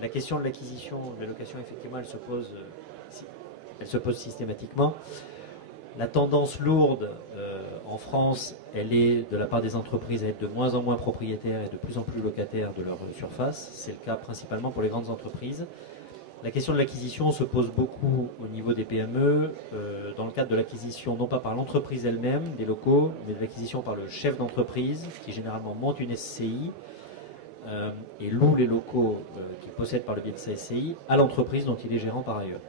la question de l'acquisition, de la location, effectivement, elle se pose systématiquement. La tendance lourde en France, elle est de la part des entreprises à être de moins en moins propriétaires et de plus en plus locataires de leur surface. C'est le cas principalement pour les grandes entreprises. La question de l'acquisition se pose beaucoup au niveau des PME, dans le cadre de l'acquisition non pas par l'entreprise elle-même des locaux, mais de l'acquisition par le chef d'entreprise qui généralement monte une SCI et loue les locaux qu'il possède par le biais de sa SCI à l'entreprise dont il est gérant par ailleurs.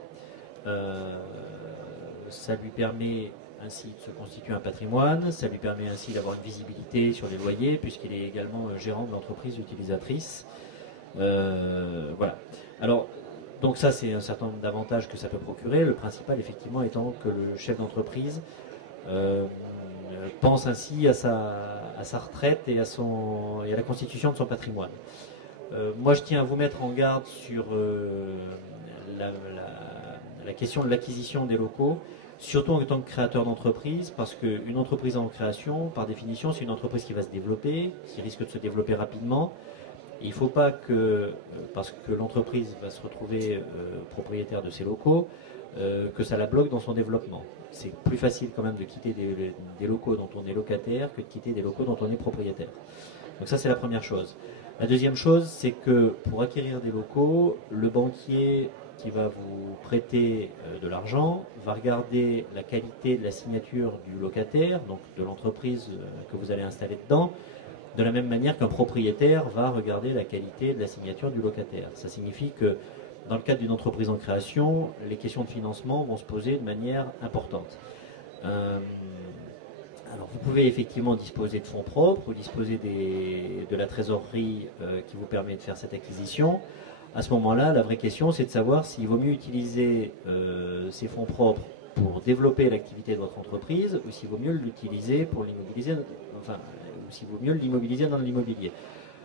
Ça lui permet ainsi de se constituer un patrimoine, ça lui permet ainsi d'avoir une visibilité sur les loyers puisqu'il est également gérant de l'entreprise utilisatrice. Voilà. Alors, donc ça, c'est un certain nombre d'avantages que ça peut procurer. Le principal, effectivement, étant que le chef d'entreprise pense ainsi à sa retraite et à la constitution de son patrimoine. Moi, je tiens à vous mettre en garde sur la question de l'acquisition des locaux, surtout en tant que créateur d'entreprise, parce qu'une entreprise en création, par définition, c'est une entreprise qui va se développer, qui risque de se développer rapidement. Il ne faut pas que, parce que l'entreprise va se retrouver propriétaire de ses locaux, que ça la bloque dans son développement. C'est plus facile quand même de quitter des locaux dont on est locataire que de quitter des locaux dont on est propriétaire. Donc ça, c'est la première chose. La deuxième chose, c'est que pour acquérir des locaux, le banquier qui va vous prêter de l'argent va regarder la qualité de la signature du locataire, donc de l'entreprise que vous allez installer dedans, de la même manière qu'un propriétaire va regarder la qualité de la signature du locataire. Ça signifie que dans le cadre d'une entreprise en création, les questions de financement vont se poser de manière importante. Alors vous pouvez effectivement disposer de fonds propres ou disposer de la trésorerie qui vous permet de faire cette acquisition. À ce moment-là, la vraie question, c'est de savoir s'il vaut mieux utiliser ces fonds propres pour développer l'activité de votre entreprise ou s'il vaut mieux l'utiliser pour l'immobiliser, enfin, ou s'il vaut mieux l'immobiliser dans l'immobilier.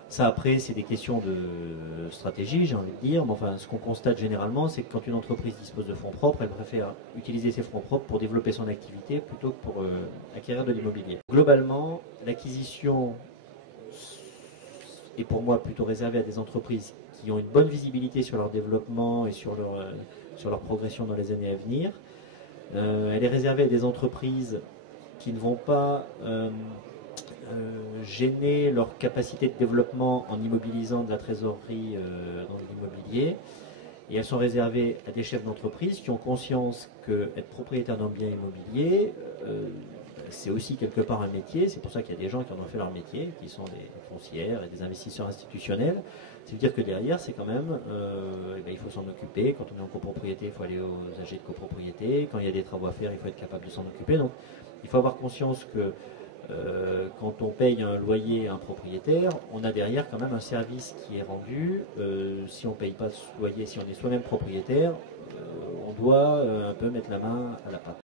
Ça, après, c'est des questions de stratégie, j'ai envie de dire, mais enfin, ce qu'on constate généralement, c'est que quand une entreprise dispose de fonds propres, elle préfère utiliser ses fonds propres pour développer son activité plutôt que pour acquérir de l'immobilier. Globalement, l'acquisition est pour moi plutôt réservée à des entreprises qui ont une bonne visibilité sur leur développement et sur leur progression dans les années à venir. Elle est réservée à des entreprises qui ne vont pas gêner leur capacité de développement en immobilisant de la trésorerie dans l'immobilier. Et elles sont réservées à des chefs d'entreprise qui ont conscience qu'être propriétaire d'un bien immobilier, c'est aussi quelque part un métier. C'est pour ça qu'il y a des gens qui en ont fait leur métier, qui sont des foncières et des investisseurs institutionnels. C'est-à-dire que derrière, c'est quand même, il faut s'en occuper. Quand on est en copropriété, il faut aller aux AG de copropriété. Quand il y a des travaux à faire, il faut être capable de s'en occuper. Donc, il faut avoir conscience que quand on paye un loyer à un propriétaire, on a derrière quand même un service qui est rendu. Si on ne paye pas ce loyer, si on est soi-même propriétaire, on doit un peu mettre la main à la pâte.